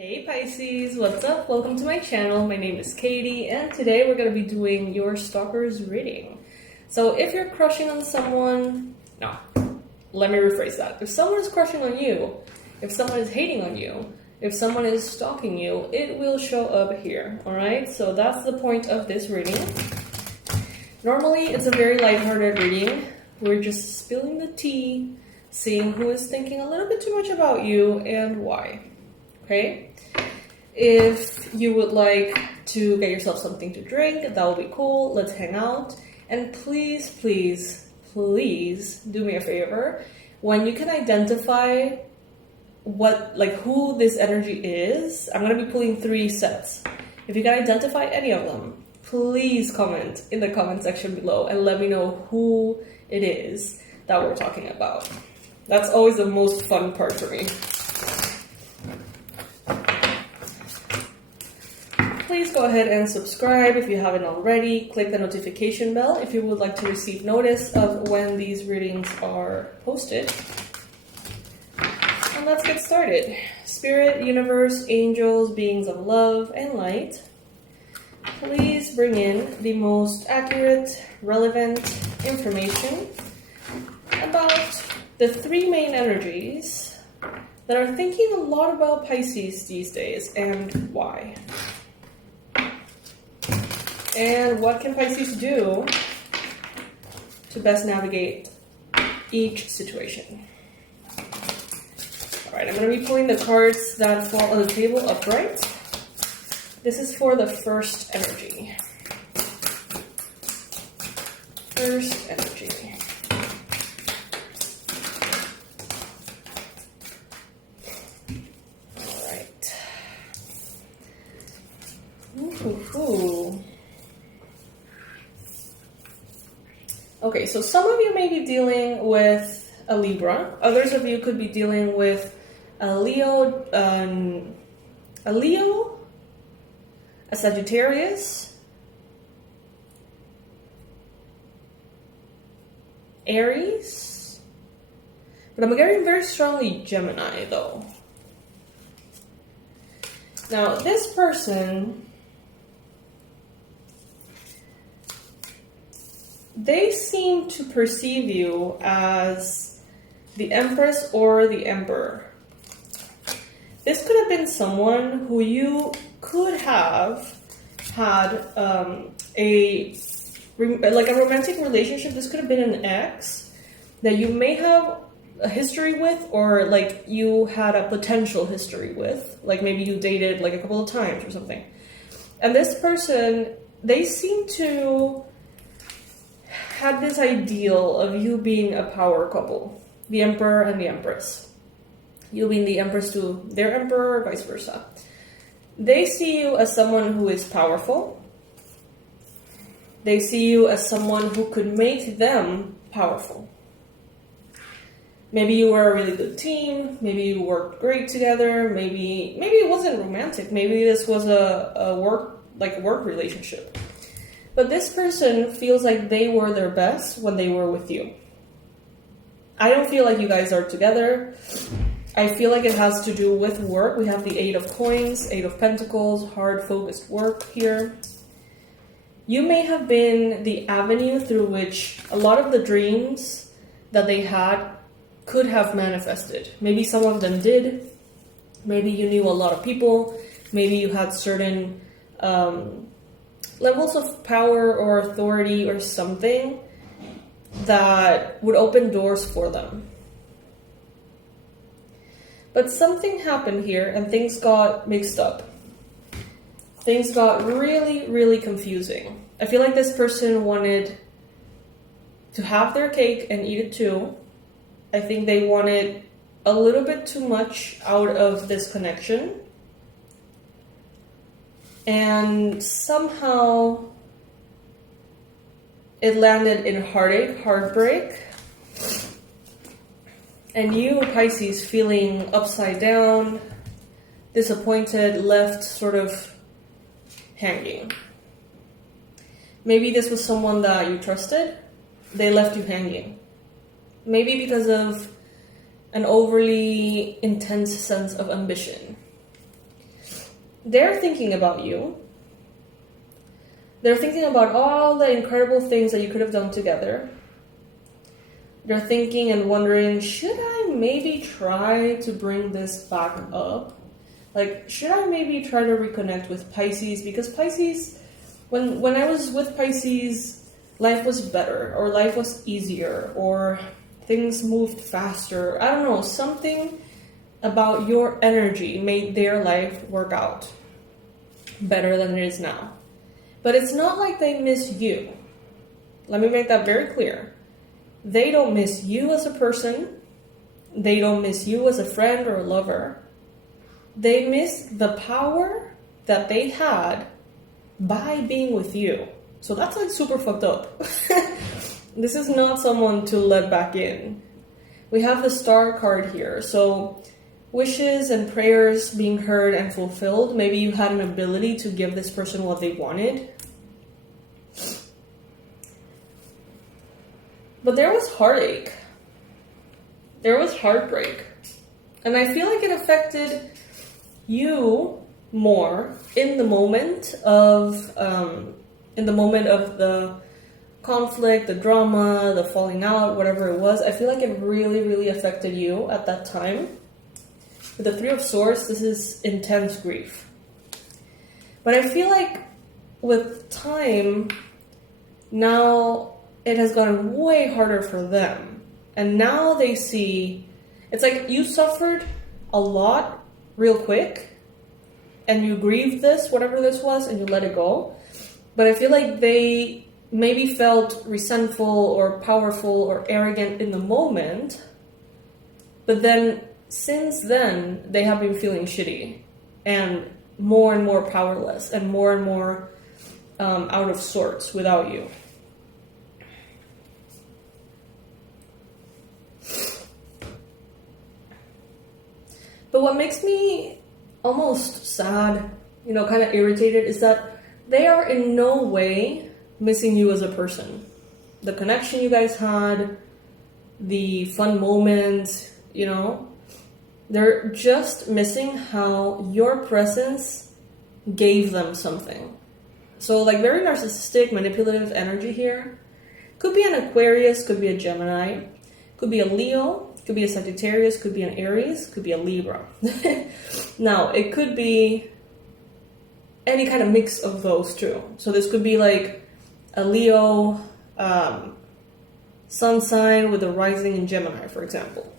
Hey Pisces, what's up? Welcome to my channel. My name is Katie, and today we're going to be doing your Stalkers reading. So if you're crushing on someone, no, let me rephrase that. If someone is crushing on you, if someone is hating on you, if someone is stalking you, it will show up here, alright? So that's the point of this reading. Normally, it's a very lighthearted reading. We're just spilling the tea, seeing who is thinking a little bit too much about you and why. Okay? If you would like to get yourself something to drink, that would be cool. Let's hang out. And please, please, please do me a favor. When you can identify who this energy is, I'm going to be pulling 3 sets. If you can identify any of them, please comment in the comment section below and let me know who it is that we're talking about. That's always the most fun part for me. Please go ahead and subscribe if you haven't already. Click the notification bell if you would like to receive notice of when these readings are posted. And let's get started. Spirit, universe, angels, beings of love and light, please bring in the most accurate, relevant information about the 3 main energies that are thinking a lot about Pisces these days and why. And what can Pisces do to best navigate each situation? Alright, I'm going to be pulling the cards that fall on the table upright. This is for the first energy. First energy. Alright. Ooh. Okay, so some of you may be dealing with a Libra. Others of you could be dealing with a Leo, a Sagittarius, Aries, but I'm getting very strongly Gemini though. Now, this person, they seem to perceive you as the Empress or the Emperor. This could have been someone who you could have had a romantic relationship. This could have been an ex that you may have a history with, or like you had a potential history with, like maybe you dated like a couple of times or something. And this person, they seem to had this ideal of you being a power couple, the Emperor and the Empress. You being the Empress to their Emperor, or vice versa. They see you as someone who is powerful. They see you as someone who could make them powerful. Maybe you were a really good team. Maybe you worked great together. Maybe it wasn't romantic. Maybe this was a work relationship. But this person feels like they were their best when they were with you. I don't feel like you guys are together. I feel like it has to do with work. We have the 8 of Coins, 8 of Pentacles, hard focused work here. You may have been the avenue through which a lot of the dreams that they had could have manifested. Maybe some of them did. Maybe you knew a lot of people. Maybe you had certain levels of power or authority or something that would open doors for them. But something happened here and things got mixed up. Things got really, really confusing. I feel like this person wanted to have their cake and eat it too. I think they wanted a little bit too much out of this connection. And somehow it landed in heartache, heartbreak. And you, Pisces, feeling upside down, disappointed, left sort of hanging. Maybe this was someone that you trusted. They left you hanging. Maybe because of an overly intense sense of ambition. they're thinking about you. They're thinking about all the incredible things that you could have done together. They're thinking and wondering, should I maybe try to bring this back up? Like, should I maybe try to reconnect with Pisces? Because Pisces, when I was with Pisces, life was better, or life was easier, or things moved faster. I don't know, something about your energy made their life work out better than it is now. But it's not like they miss you. Let me make that very clear. They don't miss you as a person. They don't miss you as a friend or a lover. They miss the power that they had by being with you. So that's like super fucked up. This is not someone to let back in. We have the Star card here. So wishes and prayers being heard and fulfilled. Maybe you had an ability to give this person what they wanted. But there was heartache. There was heartbreak. And I feel like it affected you more in the moment of the conflict, the drama, the falling out, whatever it was. I feel like it really, really affected you at that time. With the Three of Swords, this is intense grief. But I feel like with time, now it has gotten way harder for them. And now they see, it's like you suffered a lot real quick, and you grieved this, whatever this was, and you let it go. But I feel like they maybe felt resentful or powerful or arrogant in the moment. But then, since then, they have been feeling shitty and more powerless and more out of sorts without you. But what makes me almost sad, kind of irritated, is that they are in no way missing you as a person. The connection you guys had, the fun moments, they're just missing how your presence gave them something. So like very narcissistic, manipulative energy here. Could be an Aquarius, could be a Gemini, could be a Leo, could be a Sagittarius, could be an Aries, could be a Libra. Now, it could be any kind of mix of those two. So this could be like a Leo sun sign with a rising in Gemini, for example.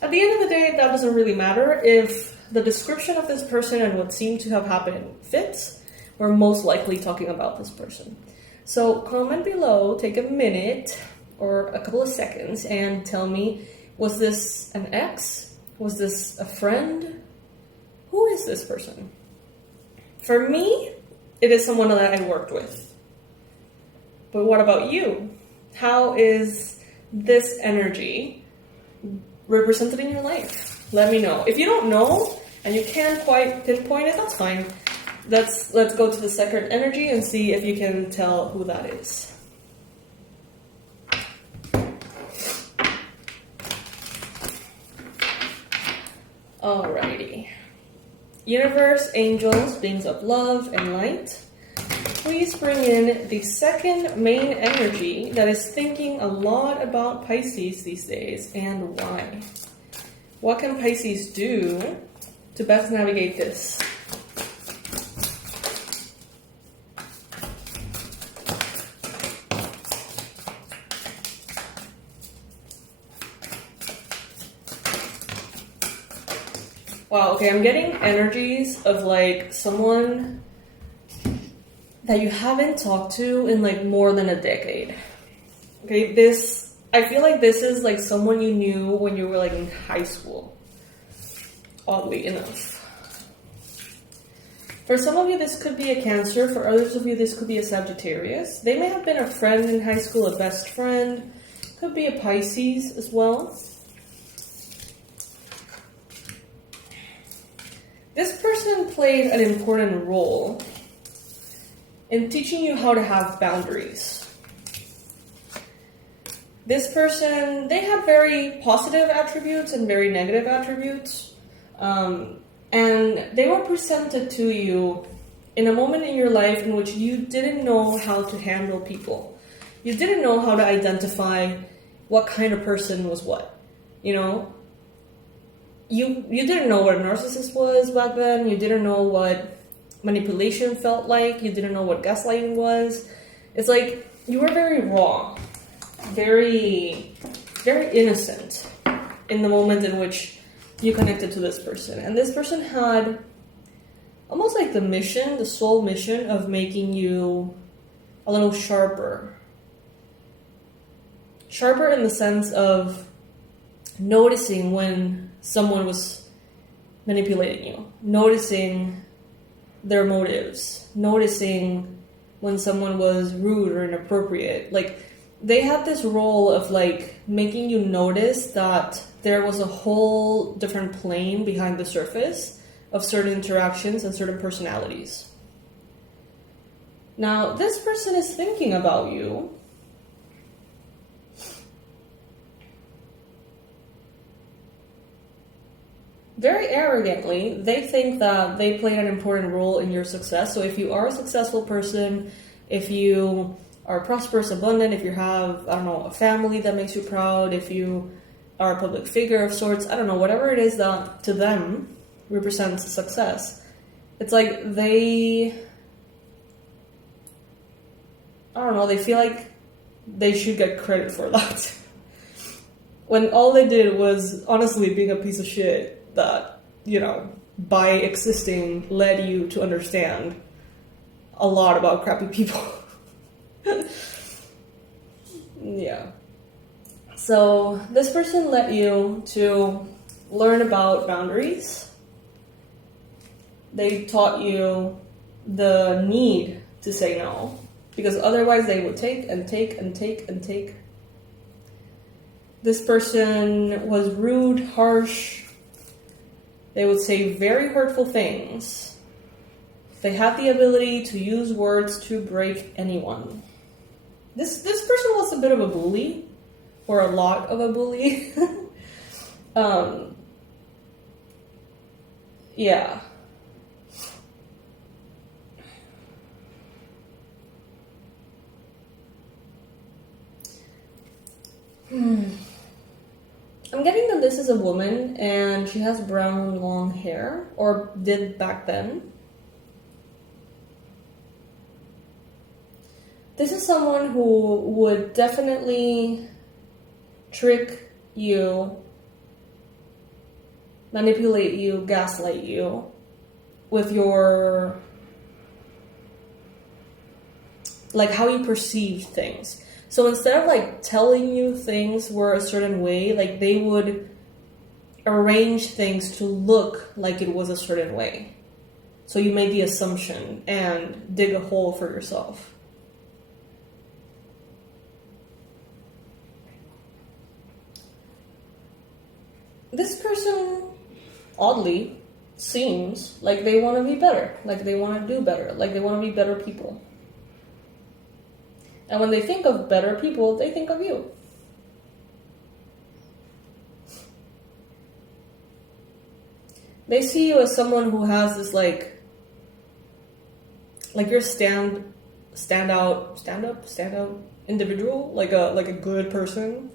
At the end of the day, that doesn't really matter. If the description of this person and what seemed to have happened fits, we're most likely talking about this person. So comment below, take a minute or a couple of seconds and tell me, was this an ex? Was this a friend? Who is this person? For me, it is someone that I worked with. But what about you? How is this energy represented in your life? Let me know. If you don't know and you can't quite pinpoint it, that's fine. Let's go to the second energy and see if you can tell who that is. Alrighty. Universe, angels, beings of love and light, please bring in the second main energy that is thinking a lot about Pisces these days, and why. What can Pisces do to best navigate this? Wow, okay, I'm getting energies of like someone that you haven't talked to in like more than a decade. Okay, I feel like this is like someone you knew when you were like in high school, oddly enough. For some of you, this could be a Cancer. For others of you, this could be a Sagittarius. They may have been a friend in high school, a best friend. Could be a Pisces as well. This person played an important role in teaching you how to have boundaries. This person, they have very positive attributes and very negative attributes. And And they were presented to you in a moment in your life in which you didn't know how to handle people. You didn't know how to identify what kind of person was what. You know? You didn't know what a narcissist was back then. You didn't know what manipulation felt like. You didn't know what gaslighting was. It's like you were very raw, very, very innocent in the moment in which you connected to this person. And this person had almost like the mission, the sole mission of making you a little sharper. Sharper in the sense of noticing when someone was manipulating you, noticing their motives, noticing when someone was rude or inappropriate. Like, they had this role of like making you notice that there was a whole different plane behind the surface of certain interactions and certain personalities. Now, this person is thinking about you. Very arrogantly. They think that they played an important role in your success. So if you are a successful person, if you are prosperous, abundant, if you have, I don't know, a family that makes you proud, if you are a public figure of sorts, I don't know, whatever it is that to them represents success. It's like they, I don't know, they feel like they should get credit for that. When all they did was honestly being a piece of shit that, you know, by existing led you to understand a lot about crappy people. Yeah. So this person led you to learn about boundaries. They taught you the need to say no, because otherwise they would take and take and take and take. This person was rude, harsh. They would say very hurtful things. They had the ability to use words to break anyone. This person was a bit of a bully, or a lot of a bully. Yeah. I'm getting that this is a woman and she has brown long hair, or did back then. This is someone who would definitely trick you, manipulate you, gaslight you with your, like, how you perceive things. So instead of like telling you things were a certain way, like they would arrange things to look like it was a certain way. So you made the assumption and dig a hole for yourself. This person, oddly, seems like they want to be better, like they want to do better, like they want to be better people. And when they think of better people, they think of you. They see you as someone who has this like you're standout individual, like a good person.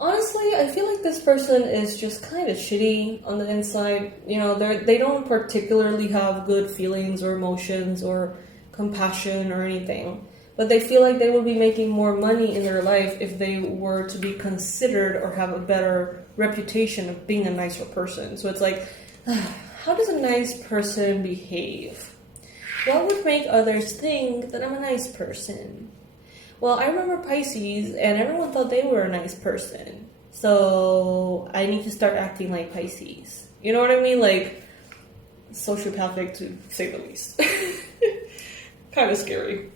Honestly, I feel like this person is just kind of shitty on the inside. You know, they don't particularly have good feelings or emotions or compassion or anything. But they feel like they would be making more money in their life if they were to be considered or have a better reputation of being a nicer person. So it's like, how does a nice person behave? What would make others think that I'm a nice person? Well, I remember Pisces, and everyone thought they were a nice person. So I need to start acting like Pisces. You know what I mean? Like, sociopathic to say the least. Kind of scary.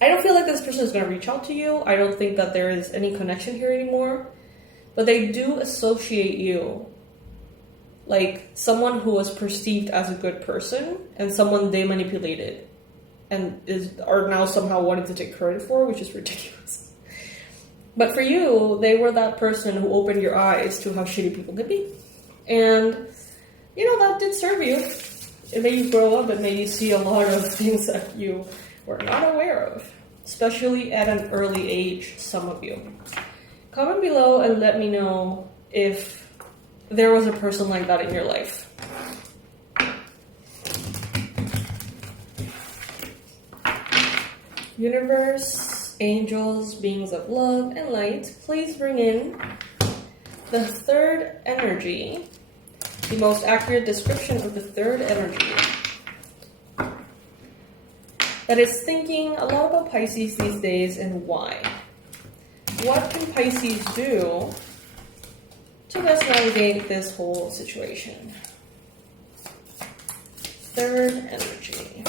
I don't feel like this person is going to reach out to you. I don't think that there is any connection here anymore. But they do associate you like someone who was perceived as a good person and someone they manipulated and are now somehow wanting to take credit for, which is ridiculous. But for you, they were that person who opened your eyes to how shitty people could be. And, you know, that did serve you. It made you grow up. It made you see a lot of things that you were not aware of, especially at an early age, some of you. Comment below and let me know if there was a person like that in your life. Universe, angels, beings of love and light, please bring in the third energy, the most accurate description of the third energy that is thinking a lot about Pisces these days and why. What can Pisces do to best navigate this whole situation? Third energy.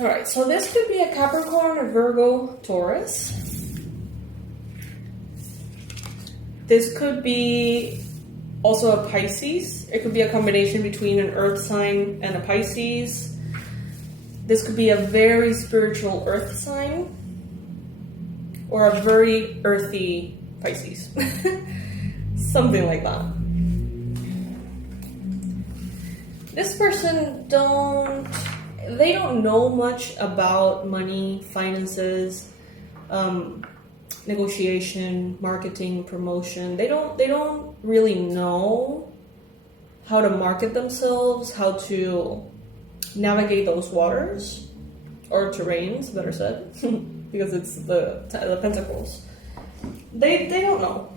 Alright, so this could be a Capricorn, a Virgo, Taurus. This could be also a Pisces. It could be a combination between an Earth sign and a Pisces. This could be a very spiritual Earth sign or a very earthy Pisces. Something like that. This person they don't know much about money, finances, negotiation, marketing, promotion. They don't really know how to market themselves, how to navigate those waters, or terrains, better said, because it's the pentacles. They don't know.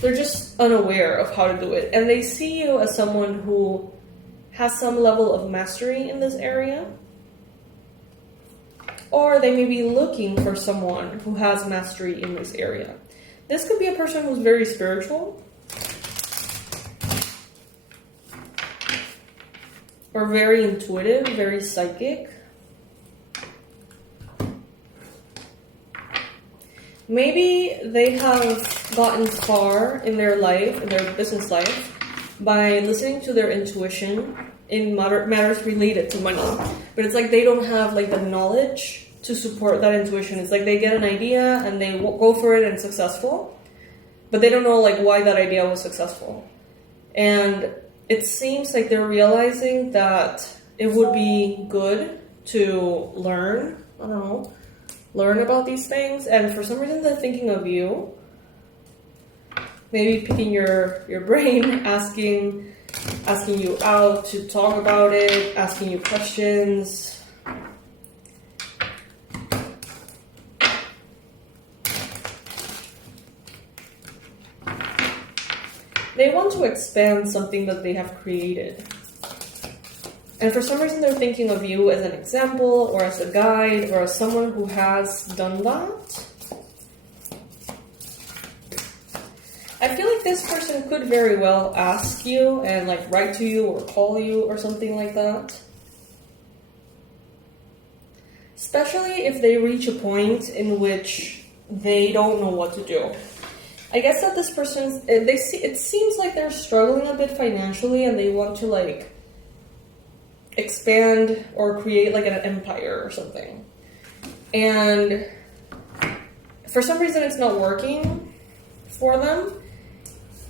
They're just unaware of how to do it, and they see you as someone who has some level of mastery in this area. Or they may be looking for someone who has mastery in this area. This could be a person who's very spiritual. Or very intuitive, very psychic. Maybe they have gotten far in their life, in their business life, by listening to their intuition in matters related to money. But it's like they don't have like the knowledge to support that intuition. It's like they get an idea and they go for it and it's successful, but they don't know like why that idea was successful. And it seems like they're realizing that it would be good to learn about these things. And for some reason they're thinking of you, maybe picking your brain, asking you out to talk about it, asking you questions. They want to expand something that they have created. And for some reason they're thinking of you as an example, or as a guide, or as someone who has done that. I feel like this person could very well ask you and like write to you or call you or something like that. Especially if they reach a point in which they don't know what to do. I guess that this person, it seems like they're struggling a bit financially and they want to like expand or create like an empire or something. And for some reason it's not working for them.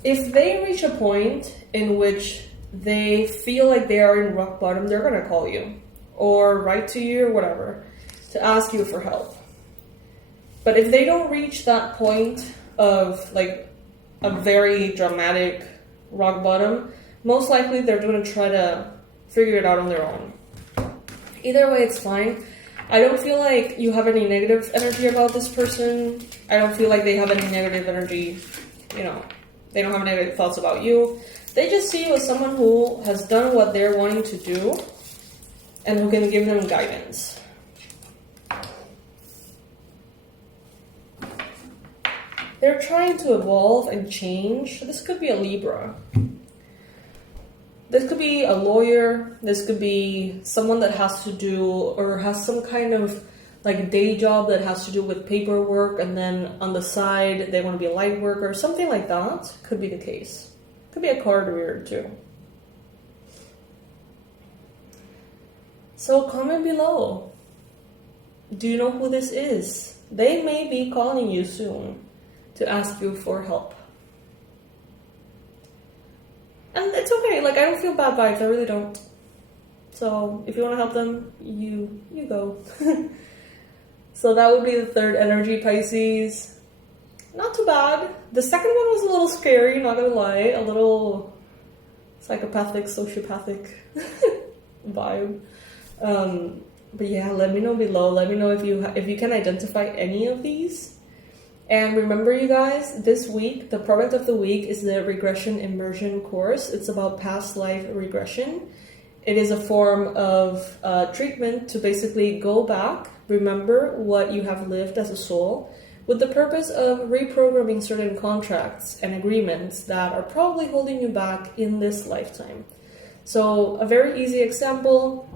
If they reach a point in which they feel like they are in rock bottom, they're going to call you or write to you or whatever to ask you for help. But if they don't reach that point of like a very dramatic rock bottom, most likely they're going to try to figure it out on their own. Either way, it's fine. I don't feel like you have any negative energy about this person. I don't feel like they have any negative energy, they don't have negative thoughts about you. They just see you as someone who has done what they're wanting to do and who can give them guidance. They're trying to evolve and change. This could be a Libra. This could be be a lawyer. This could be someone that has to do or has some kind of like day job that has to do with paperwork, and then on the side they want to be a light worker, something like that. Could be the case. Could be a card reader too. So comment below. Do you know who this is? They may be calling you soon to ask you for help. And it's okay, like I don't feel bad vibes, I really don't. So if you want to help them, you go. So that would be the third energy, Pisces. Not too bad. The second one was a little scary, not gonna lie. A little psychopathic, sociopathic vibe. But yeah, let me know below. Let me know if you can identify any of these. And remember, you guys, this week, the product of the week is the Regression Immersion course. It's about past life regression. It is a form of treatment to basically go back, remember what you have lived as a soul, with the purpose of reprogramming certain contracts and agreements that are probably holding you back in this lifetime. So a very easy example,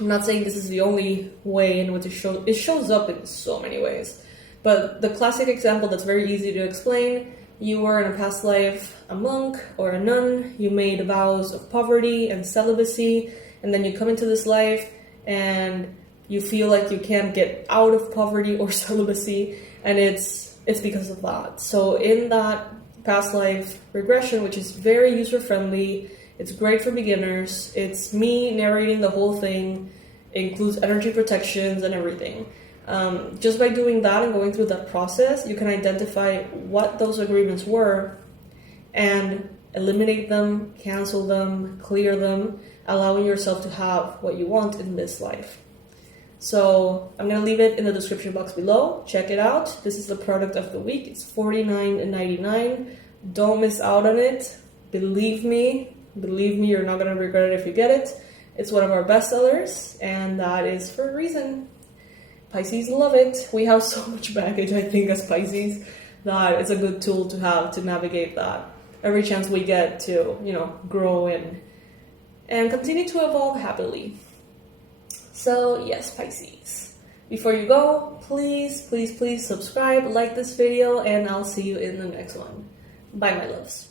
I'm not saying this is the only way in which it shows up in so many ways, but the classic example that's very easy to explain: you were in a past life a monk or a nun, you made vows of poverty and celibacy, and then you come into this life and you feel like you can't get out of poverty or celibacy, and it's because of that. So in that past life regression, which is very user-friendly, it's great for beginners, it's me narrating the whole thing, it includes energy protections and everything. Just by doing that and going through that process, you can identify what those agreements were and eliminate them, cancel them, clear them, allowing yourself to have what you want in this life. So I'm going to leave it in the description box below. Check it out. This is the product of the week. It's $49.99. Don't miss out on it. Believe me, you're not going to regret it if you get it. It's one of our best sellers, and that is for a reason. Pisces love it. We have so much baggage, I think, as Pisces, that it's a good tool to have to navigate that every chance we get to, grow in and continue to evolve happily. So yes, Pisces, before you go, please subscribe, like this video, and I'll see you in the next one. Bye, my loves.